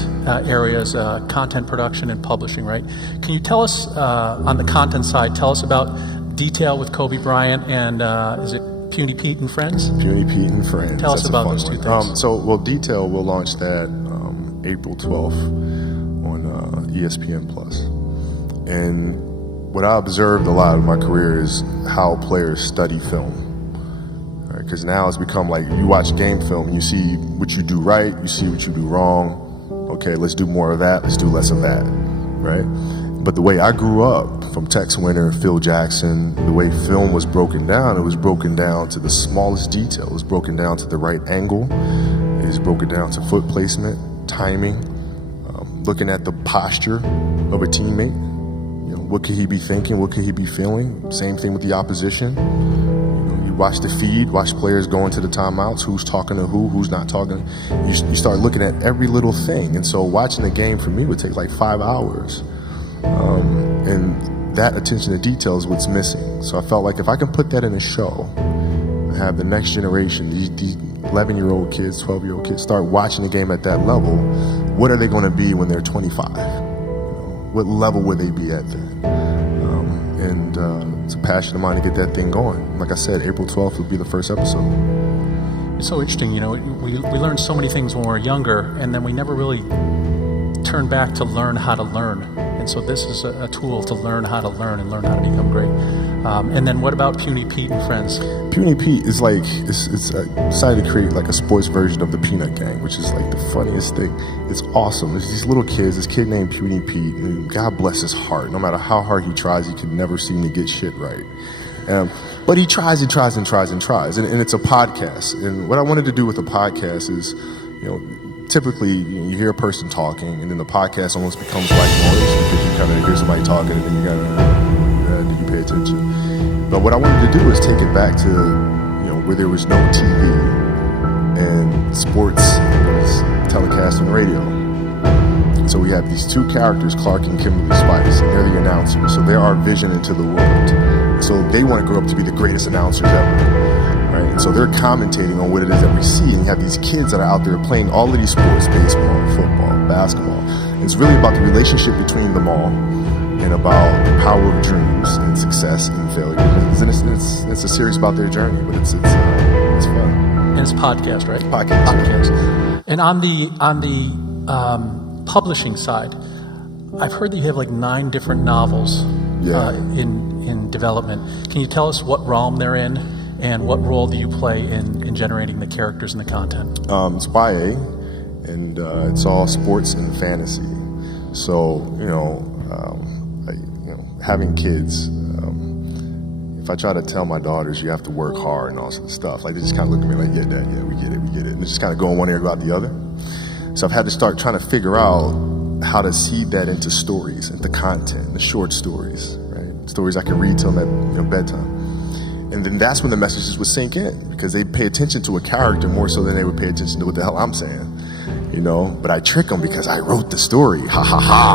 areas, content production and publishing, right? Can you tell us, on the content side, tell us about Detail with Kobe Bryant and, is it Puny Pete and Friends? Puny Pete and Friends. Tell us That's about a fun those two one. things. Detail, we'll launch that April 12th on ESPN+. And what I observed a lot in my career is how players study film. Because now it's become like you watch game film and you see what you do right, you see what you do wrong. Okay, let's do more of that, let's do less of that, right? But the way I grew up, from Tex Winter, Phil Jackson, the way film was broken down, it was broken down to the smallest detail. It was broken down to the right angle. It was broken down to foot placement, timing, looking at the posture of a teammate. You know, what could he be thinking? What could he be feeling? Same thing with the opposition. Watch the feed, watch players go into the timeouts, who's talking to who's not talking. You start looking at every little thing. And so watching the game for me would take like 5 hours. And that attention to detail is what's missing. So I felt like if I can put that in a show, and have the next generation, these 11-year-old kids, 12-year-old kids, start watching the game at that level, what are they going to be when they're 25? What level will they be at then? It's a passion of mine to get that thing going. Like I said, April 12th will be the first episode. It's so interesting, you know, we learn so many things when we're younger, and then we never really turn back to learn how to learn. And so this is a tool to learn how to learn and learn how to become great. And then what about Puny Pete and Friends? Puny Pete is like, it's decided to create like a sports version of the Peanut Gang, which is like the funniest thing. It's awesome. There's these little kids, this kid named Puny Pete, and God bless his heart. No matter how hard he tries, he can never seem to get shit right. But he tries and tries and tries and tries. And it's a podcast. And what I wanted to do with the podcast is, you know, typically you hear a person talking, and then the podcast almost becomes white noise because you kind of hear somebody talking, and then you gotta do you pay attention. But what I wanted to do is take it back to, you know, where there was no TV and sports was telecast on the radio. So we have these two characters, Clark and Kimberly Spice, and they're the announcers. So they're our vision into the world. So they want to grow up to be the greatest announcers ever. Right? And so they're commentating on what it is that we see, and you have these kids that are out there playing all of these sports, baseball, football, basketball. And it's really about the relationship between them all, and about the power of dreams and success and failure. And it's a series about their journey, but it's fun. And it's podcast, right? Podcast. And on the publishing side, I've heard that you have like 9 different novels in development. Can you tell us what realm they're in, and what role do you play in generating the characters and the content? It's YA, and it's all sports and fantasy. So, having kids, if I try to tell my daughters you have to work hard and all sorts of stuff, like they just kind of look at me like, yeah, Dad, yeah, we get it. And they just kind of go in one ear, go out the other. So I've had to start trying to figure out how to seed that into stories, into content, the short stories, right? Stories I can read till that bedtime. And then that's when the messages would sink in, because they pay attention to a character more so than they would pay attention to what the hell I'm saying, But I trick them because I wrote the story. Ha ha ha.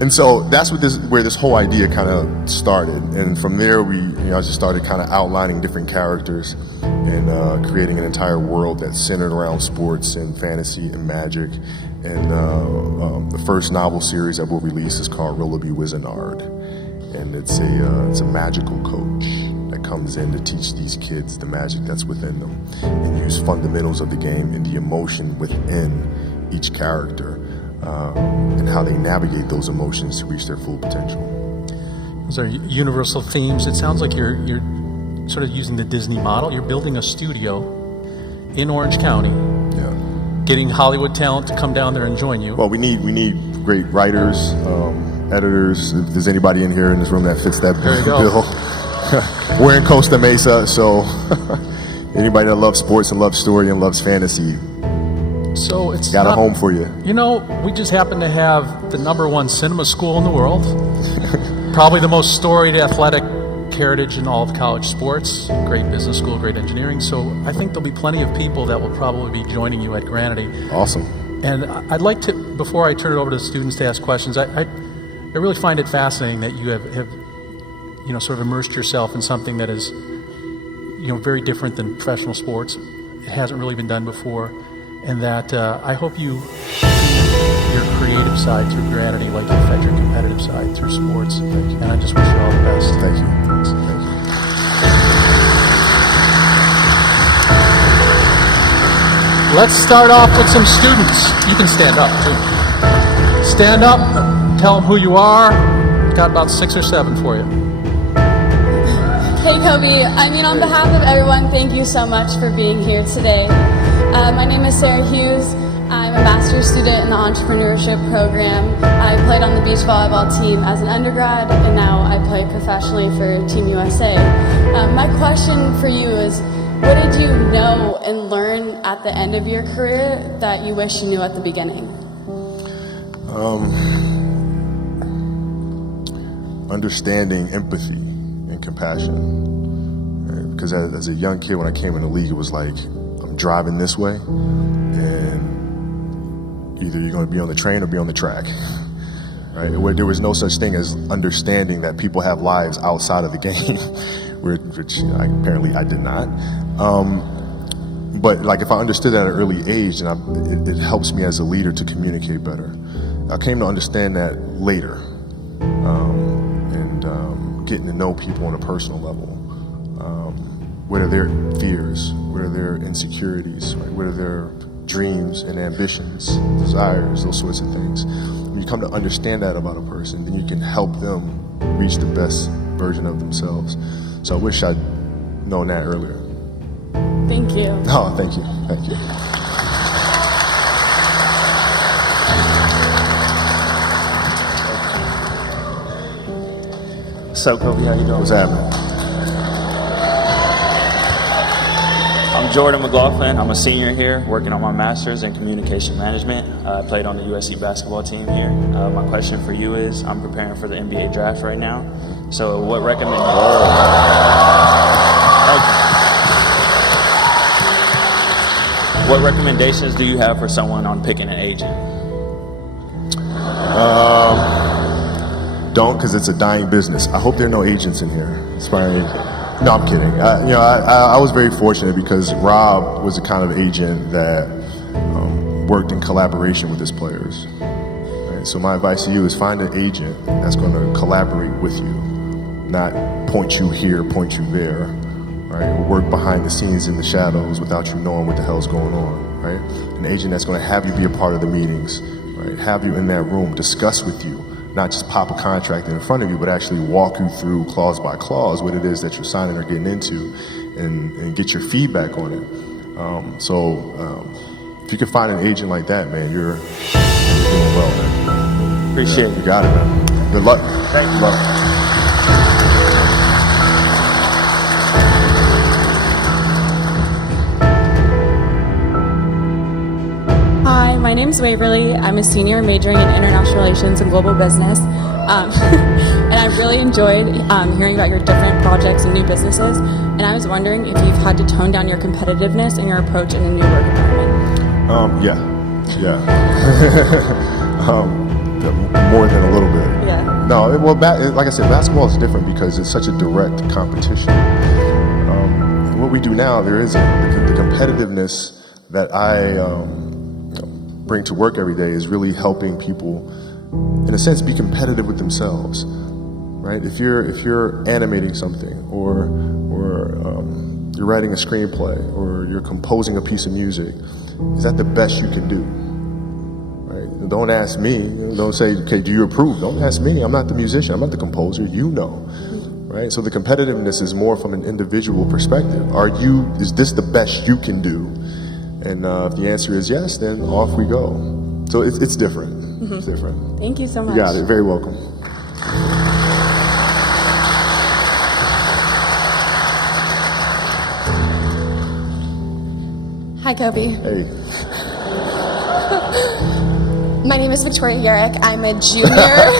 And so that's where this whole idea kind of started. And from there, I just started kind of outlining different characters and creating an entire world that's centered around sports and fantasy and magic. And the first novel series that we'll release is called Willoughby Wizenard. And it's a magical coach that comes in to teach these kids the magic that's within them, and use fundamentals of the game and the emotion within each character, and how they navigate those emotions to reach their full potential. Those are universal themes. It sounds like you're sort of using the Disney model. You're building a studio in Orange County, getting Hollywood talent to come down there and join you. Well, we need great writers, editors. If there's anybody in here in this room that fits that bill. We're in Costa Mesa, so anybody that loves sports and loves story and loves fantasy, so it's got a home for you. We just happen to have the #1 cinema school in the world, probably the most storied athletic heritage in all of college sports, great business school, great engineering. So I think there'll be plenty of people that will probably be joining you at Granity. Awesome. And I'd like to, before I turn it over to the students to ask questions, I really find it fascinating that you have sort of immersed yourself in something that is, very different than professional sports. It hasn't really been done before, and that I hope you see your creative side through Granity like you fed your competitive side through sports. And I just wish you all the best. Thank you. Thanks. Thank you. Let's start off with some students. You can stand up too. Stand up, tell them who you are. Got about 6 or 7 for you. Hey Kobe, on behalf of everyone, thank you so much for being here today. My name is Sarah Hughes. I'm a master's student in the entrepreneurship program. I played on the beach volleyball team as an undergrad, and now I play professionally for Team USA. My question for you is, what did you know and learn at the end of your career that you wish you knew at the beginning? Understanding empathy and compassion. Because as a young kid, when I came in the league, it was like, I'm driving this way, and either you're going to be on the train or be on the track. Right? Where there was no such thing as understanding that people have lives outside of the game, which apparently I did not. But like if I understood that at an early age, then it helps me as a leader to communicate better. I came to understand that later, and getting to know people on a personal level. What are their fears? What are their insecurities? Right? What are their dreams and ambitions, desires, those sorts of things? When you come to understand that about a person, then you can help them reach the best version of themselves. So I wish I'd known that earlier. Thank you. Oh, thank you. Thank you. What's up, Kobe? How you doing? What's happening? I'm Jordan McLaughlin. I'm a senior here, working on my master's in communication management. I played on the USC basketball team here. My question for you is, I'm preparing for the NBA draft right now. So what recommendations do you have for someone on picking an agent? Don't, because it's a dying business. I hope there are no agents in here. No, I'm kidding. I was very fortunate because Rob was the kind of agent that worked in collaboration with his players. Right? So my advice to you is find an agent that's going to collaborate with you, not point you here, point you there. Right? Or work behind the scenes in the shadows without you knowing what the hell's going on. Right? An agent that's going to have you be a part of the meetings, right? Have you in that room, discuss with you. Not just pop a contract in front of you, but actually walk you through clause by clause what it is that you're signing or getting into, and get your feedback on it. If you can find an agent like that, man, you're doing well, man. Appreciate it. You got it, man. Good luck. Thank you. Good luck. Hi, my name's Waverly. I'm a senior majoring in international relations and global business. And I really enjoyed hearing about your different projects and new businesses. And I was wondering if you've had to tone down your competitiveness and your approach in a new work environment. Yeah. More than a little bit. Yeah. No, well, like I said, basketball is different because it's such a direct competition. What we do now, there is the competitiveness that I bring to work every day is really helping people, in a sense, be competitive with themselves. Right? If you're animating something, or you're writing a screenplay, or you're composing a piece of music, is that the best you can do? Right? Don't ask me. Don't say, okay, do you approve? Don't ask me. I'm not the musician. I'm not the composer. You know. Right? So the competitiveness is more from an individual perspective. Is this the best you can do? And if the answer is yes, then off we go. So it's different. Mm-hmm. It's different. Thank you so much. You got it. Very welcome. Hi, Kobe. Hey. My name is Victoria Yarrick. I'm a junior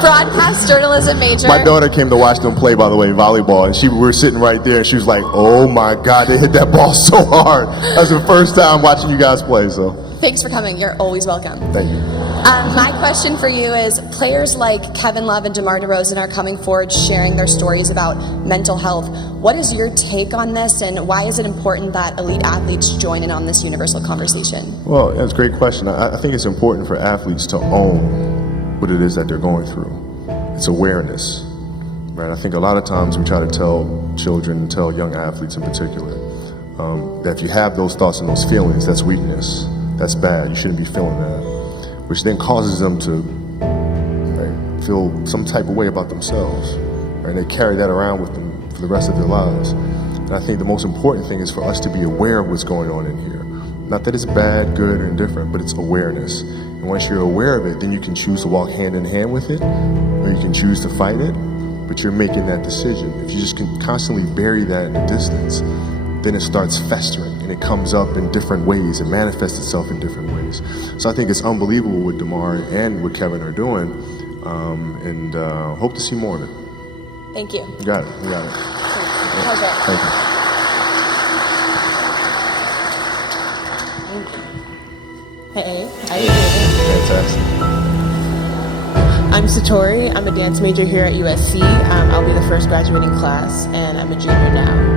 broadcast journalism major. My daughter came to watch them play, by the way, volleyball, and we were sitting right there, and she was like, oh my God, they hit that ball so hard. That was the first time watching you guys play, so. Thanks for coming. You're always welcome. Thank you. My question for you is, players like Kevin Love and DeMar DeRozan are coming forward sharing their stories about mental health. What is your take on this, and why is it important that elite athletes join in on this universal conversation? Well, that's a great question. I think it's important for athletes to own what it is that they're going through. It's awareness, right? I think a lot of times we try to tell children, tell young athletes in particular, that if you have those thoughts and those feelings, that's weakness. That's bad. You shouldn't be feeling that, which then causes them to feel some type of way about themselves, right? They carry that around with them for the rest of their lives. And I think the most important thing is for us to be aware of what's going on in here. Not that it's bad, good, or indifferent, but it's awareness. And once you're aware of it, then you can choose to walk hand in hand with it, or you can choose to fight it, but you're making that decision. If you just can constantly bury that in the distance, then it starts festering, and it comes up in different ways. It manifests itself in different ways. So I think it's unbelievable what DeMar and what Kevin are doing, and hope to see more of it. Thank you. You got it. You got it. Pleasure. Thank you. Hey, how you doing? Fantastic. I'm Satori. I'm a dance major here at USC. I'll be the first graduating class, and I'm a junior now.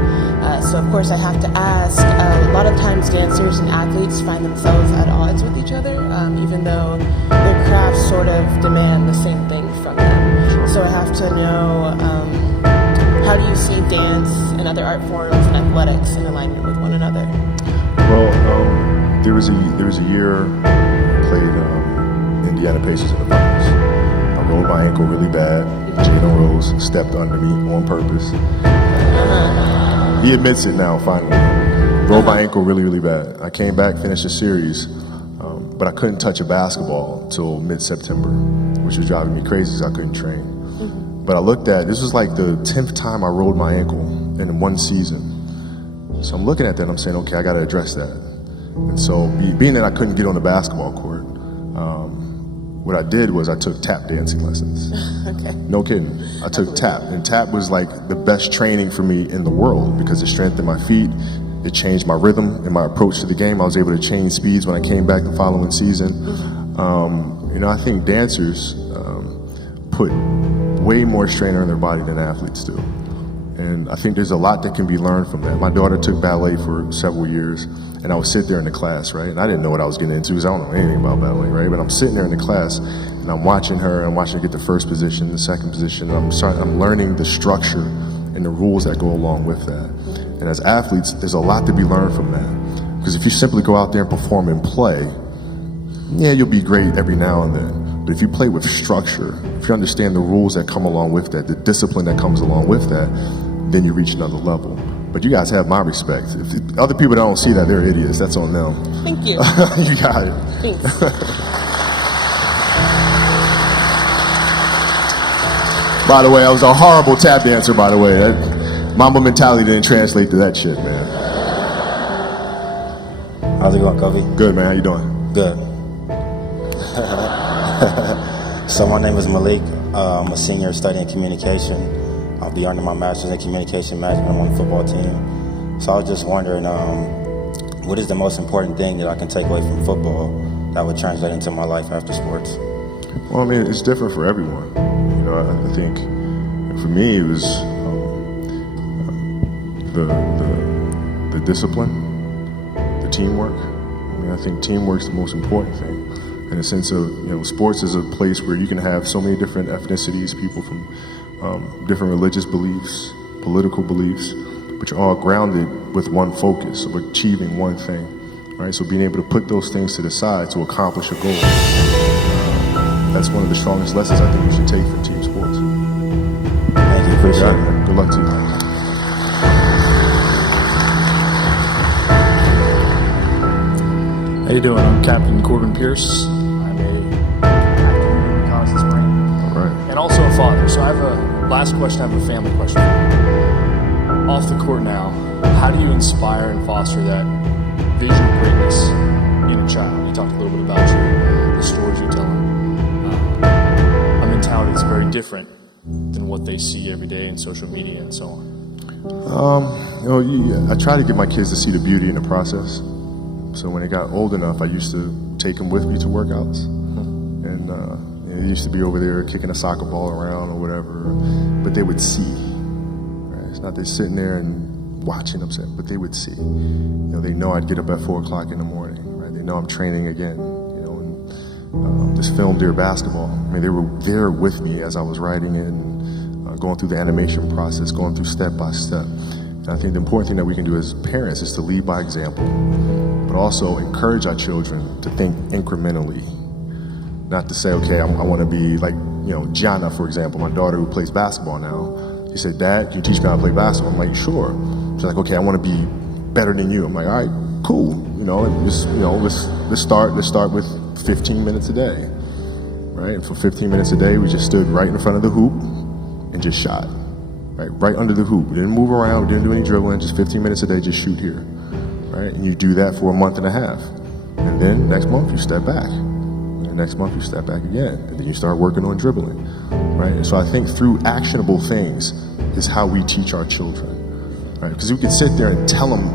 So of course I have to ask, a lot of times dancers and athletes find themselves at odds with each other, even though their crafts sort of demand the same thing from them. So I have to know, how do you see dance and other art forms and athletics in alignment with one another? Well, there was a year I played Indiana Pacers in the finals. I rolled my ankle really bad. Jalen Rose stepped under me on purpose. He admits it now, finally. Rolled my ankle really, really bad. I came back, finished the series, but I couldn't touch a basketball until mid-September, which was driving me crazy because I couldn't train. But I looked at, this was like the 10th time I rolled my ankle in one season. So I'm looking at that and I'm saying, okay, I got to address that. And so being that I couldn't get on the basketball court, what I did was I took tap dancing lessons. Okay. No kidding. I took tap, and tap was like the best training for me in the world because it strengthened my feet, it changed my rhythm and my approach to the game. I was able to change speeds when I came back the following season. I think dancers put way more strain on their body than athletes do. And I think there's a lot that can be learned from that. My daughter took ballet for several years, and I would sit there in the class, right? And I didn't know what I was getting into because I don't know anything about ballet, right? But I'm sitting there in the class, and I'm watching her, and I'm watching her get the first position, the second position, and I'm learning the structure and the rules that go along with that. And as athletes, there's a lot to be learned from that. Because if you simply go out there and perform and play, yeah, you'll be great every now and then. But if you play with structure, if you understand the rules that come along with that, the discipline that comes along with that, then you reach another level. But you guys have my respect. If other people that don't see that, they're idiots. That's on them. Thank you. You got it. Thanks. By the way, I was a horrible tap dancer, by the way. That Mamba mentality didn't translate to that shit, man. How's it going, Kobe? Good, man. How you doing? Good. So my name is Malik. I'm a senior studying communication. I'll be earning my master's in communication management on the football team. So I was just wondering, what is the most important thing that I can take away from football that would translate into my life after sports? Well, I mean, it's different for everyone. I think for me it was the discipline, the teamwork. I mean, I think teamwork's the most important thing. In a sense of, sports is a place where you can have so many different ethnicities, people from different religious beliefs, political beliefs, but you're all grounded with one focus of achieving one thing, right? So being able to put those things to the side to accomplish a goal, that's one of the strongest lessons I think we should take from team sports. Thank you, appreciate it. Good luck to you. How you doing? I'm Captain Corbin Pierce. I'm a reconnaissance Marine. All right. And also a father. So I have a last question. I have a family question. Off the court now, how do you inspire and foster that vision of greatness in a child? You talked a little bit about the stories you tell them. A mentality that's very different than what they see every day in social media and so on. I try to get my kids to see the beauty in the process. So when they got old enough, I used to take them with me to workouts. And they used to be over there kicking a soccer ball around or whatever, but they would see. Right? It's not they're sitting there and watching them, but they would see. They know I'd get up at 4 o'clock in the morning. Right? They know I'm training again. And this film, Dear Basketball, I mean, they were there with me as I was writing it and going through the animation process, going through step by step. And I think the important thing that we can do as parents is to lead by example, but also encourage our children to think incrementally. Not to say, okay, I want to be like, Gianna, for example, my daughter who plays basketball now. She said, Dad, can you teach me how to play basketball? I'm like, sure. She's like, okay, I want to be better than you. I'm like, all right, cool. Let's start with 15 minutes a day, right? And for 15 minutes a day, we just stood right in front of the hoop and just shot, right under the hoop. We didn't move around, we didn't do any dribbling, just 15 minutes a day, just shoot here, right? And you do that for a month and a half. And then next month, you step back. Next month you step back again, and then you start working on dribbling, right? And so I think through actionable things is how we teach our children, right? Because we can sit there and tell them,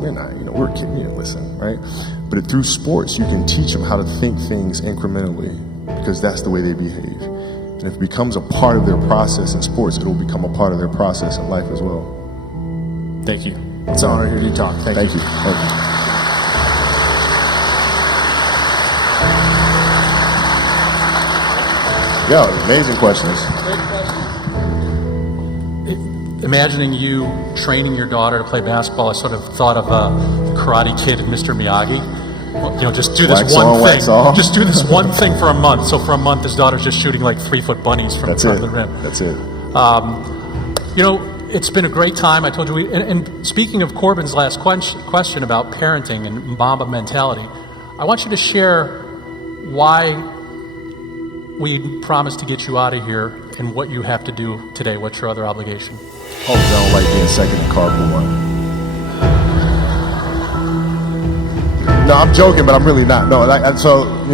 we're not, we're a kid, you didn't listen, right? But through sports, you can teach them how to think things incrementally, because that's the way they behave. And if it becomes a part of their process in sports, it'll become a part of their process in life as well. Thank you. It's an honor to hear you talk. Thank you. Thank you. Yeah, amazing questions. Imagining you training your daughter to play basketball, I sort of thought of Karate Kid and Mr. Miyagi. Just do this one thing. Just do this one thing for a month. So for a month, his daughter's just shooting like 3-foot bunnies from the front of the rim. That's it. It's been a great time. I told you. And speaking of Corbin's last question about parenting and Mamba mentality, I want you to share why we promised to get you out of here and what you have to do today. What's your other obligation? Hope I don't like being second in carpool one. No, I'm joking, but I'm really not. No,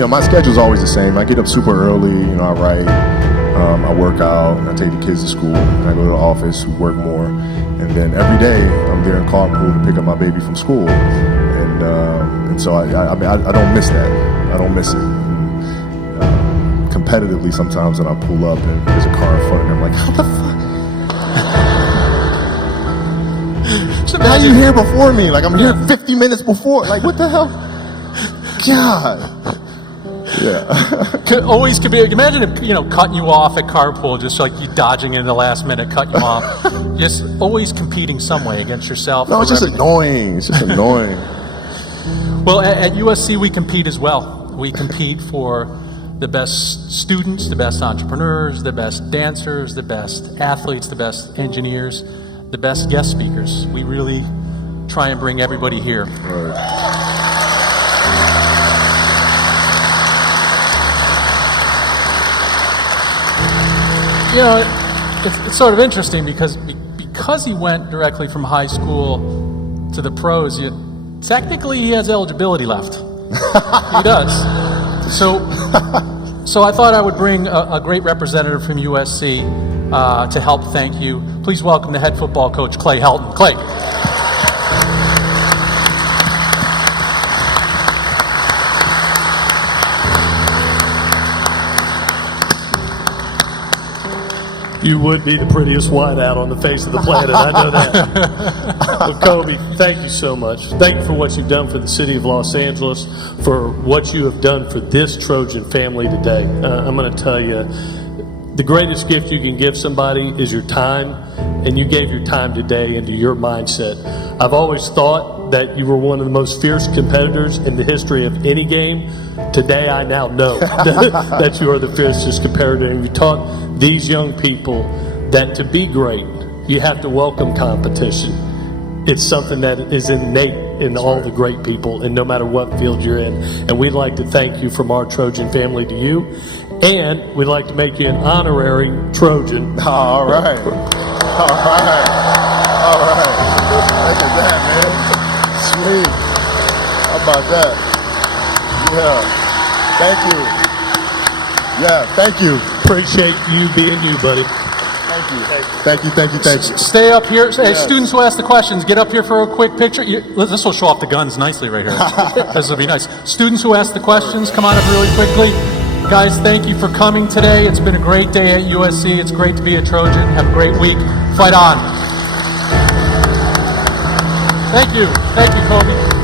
my schedule's always the same. I get up super early, I write, I work out, I take the kids to school, I go to the office, work more, and then every day I'm there in carpool to pick up my baby from school. And so I don't miss that. I don't miss it. Competitively sometimes when I pull up and there's a car in front of me, I'm like, how the fuck? How are you here before me? Like, I'm here 50 minutes before. Like, what the hell? God. Yeah. Always could be. Imagine if, cutting you off at carpool, just like you dodging in the last minute, cutting you off. Just always competing some way against yourself. No, it's just annoying. It's just annoying. Well, at USC, we compete as well. We compete for the best students, the best entrepreneurs, the best dancers, the best athletes, the best engineers, the best guest speakers. We really try and bring everybody here. Right. It's sort of interesting because he went directly from high school to the pros, technically he has eligibility left. He does. So I thought I would bring a great representative from USC to help thank you. Please welcome the head football coach, Clay Helton. Clay. You would be the prettiest whiteout on the face of the planet. I know that. Well, Kobe, thank you so much. Thank you for what you've done for the city of Los Angeles, for what you have done for this Trojan family today. I'm going to tell you, the greatest gift you can give somebody is your time, and you gave your time today into your mindset. I've always thought that you were one of the most fierce competitors in the history of any game. Today I now know that you are the fiercest competitor, and you taught these young people that to be great, you have to welcome competition. It's something that is innate in all the great people, and no matter what field you're in. And we'd like to thank you from our Trojan family to you, and we'd like to make you an honorary Trojan. All right. All right. All right. Look at that, man. Sweet. How about that? Yeah. Thank you. Yeah, thank you. Appreciate you being you, buddy. Thank you. Thank you, thank you, thank you. Stay up here. Hey, students who ask the questions, get up here for a quick picture. This will show off the guns nicely right here. This will be nice. Students who ask the questions, come on up really quickly. Guys, thank you for coming today. It's been a great day at USC. It's great to be a Trojan. Have a great week. Fight on. Thank you. Thank you, Kobe.